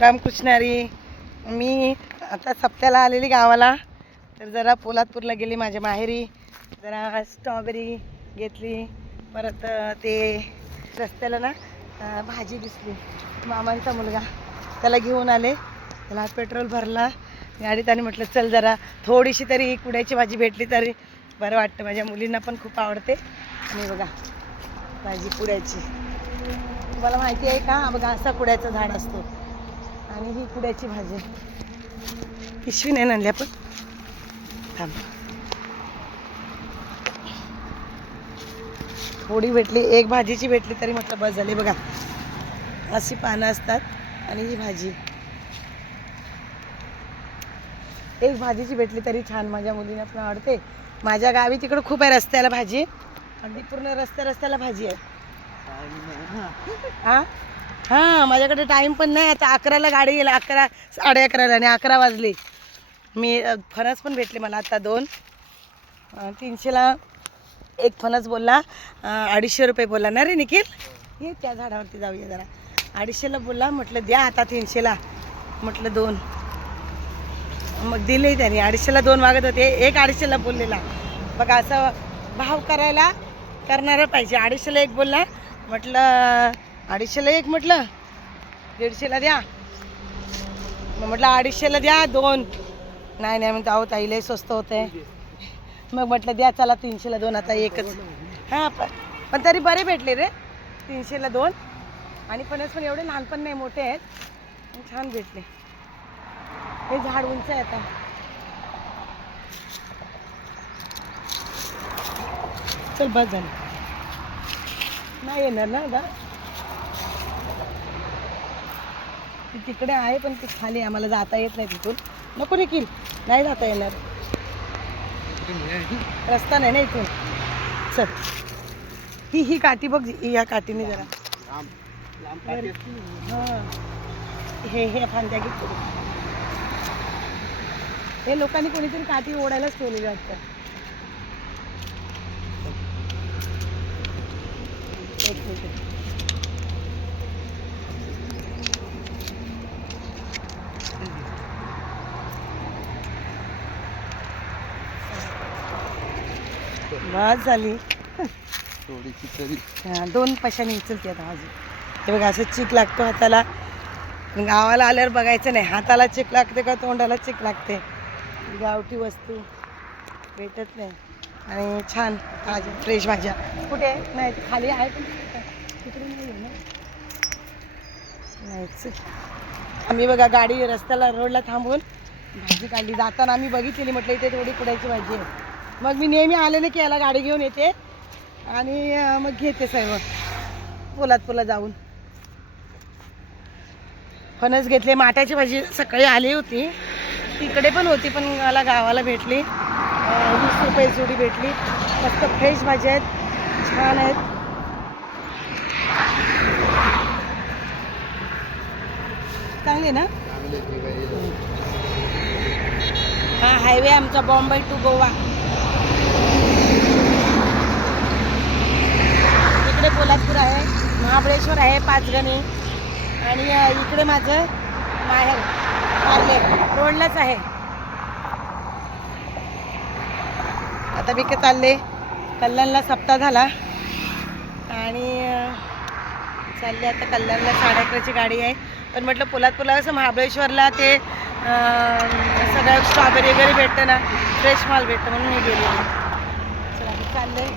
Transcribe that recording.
रामकृष्णारी. मी आता सप्त्याला आलेली गावाला, तर जरा पोलादपूरला गेली माझ्या माहेरी. जरा स्ट्रॉबेरी घेतली, परत ते रस्त्याला ना भाजी दिसली, मामांचा मुलगा, त्याला घेऊन आले. त्याला पेट्रोल भरला गाडीत आणि म्हटलं चल जरा थोडीशी तरी कुड्याची भाजी भेटली तरी बरं वाटतं. माझ्या मुलींना पण खूप आवडते. आणि बघा भाजी कुड्याची, तुम्हाला माहिती आहे का? बघा असा कुड्याचं झाड असतो आणि ही कुड्याची भाजी. पिशवी नाही आणली आपण, थांब. थोडी भेटली, एक भाजीची भेटली तरी म्हटलं बस झाली. बघा अशी पानं असतात आणि ही भाजी एक भाजीची भेटली तरी छान. माझ्या मुलींना पण आवडते. माझ्या गावी तिकडं खूप आहे रस्त्याला भाजी, अगदी पूर्ण रस्त्याला भाजी आहे. हां हां, माझ्याकडे टाईम पण नाही. आता 11ला गाडी गेला, 11 11:30 आणि 11 वाजले. मी फणस पण भेटले मला आता 2. 300ला एक फणस बोलला, 250 रुपये बोलला ना रे निखिल. ये त्या झाडावरती जाऊया जरा. 250ला बोलला, म्हटलं द्या आता 300ला, म्हटलं 2. मग दिले त्याने. 250ला 2 मागत होते, एक 250ला बोललेला. बघा असं भाव करायला करणारं पाहिजे. 250ला एक बोलला, म्हटलं 250ला एक, म्हटलं 150ला द्या. मग म्हटलं 250ला द्या 2. नाही नाही म्हणतो, अहो ताई लय स्वस्त होते. मग म्हटलं द्या चला 300ला 2, आता एकच. हां पण तरी बरे भेटले रे 300ला 2. आणि फणस पण एवढे लहान पण नाही, मोठे आहेत, छान भेटले. हे झाड उंच आहे. आता चल बस झालं, नाही येणार ना आता. ती तिकडे आहे पण ती खाली, आम्हाला जाता येत नाही तिथून. नको निखिल, नाही जाता येणार, रस्ता नाही ना इथून. चल ही काठी बघ, या काठीने जरा हां हे फांद्या घेतो. हे लोकांनी कोणीतरी काठी ओढायलाच ठेवलेली वाटतं. एक मिनिट, बस झाली थोडीशी तरी. 2 पैशाने उचलते आता माझी. हे बघा असं चिक लागतो हाताला. गावाला आल्यावर बघायचं नाही हाताला चिक लागते का तोंडाला चिक लागते. गावठी वस्तू भेटत नाही आणि छान ताज्या फ्रेश भाज्या. कुठे आहे? नाही खाली आहे पण तिकडे नाही आहे ना. नाहीच. आम्ही बघा गाडी रस्त्याला रोडला थांबून भाजी काढली. जाताना आम्ही बघितलेली, म्हटलं इथे थोडी कुड्याची भाजी आहे. मग मी नेहमी आले ना की याला गाडी घेऊन येते आणि मग घेते सर्व. पोलादपूरला जाऊन फणस घेतले. माट्याची भाजी सकाळी आली होती, तिकडे पण होती, पण मला गावाला भेटली. 20 रुपये जुडी भेटली. मस्त फ्रेश भाज्या आहेत, छान आहेत. चांगली ना. हा हायवे आमचा बॉम्बे टू गोवा. इकडे पोलादपूर आहे, महाबळेश्वर आहे, पाचगणी, आणि इकडे माझं माहेर पार्ले रोडलाच आहे. आता मी काय चालले कल्याणला. सप्ताह झाला आणि चालले आता कल्याणला. 11:30ची गाडी आहे. पण म्हटलं पोलादपूरला कसं महाबळेश्वरला ते सगळं स्ट्रॉबेरी वगैरे भेटतं ना, फ्रेश माल भेटतं, म्हणून मी गेले. चला चालले.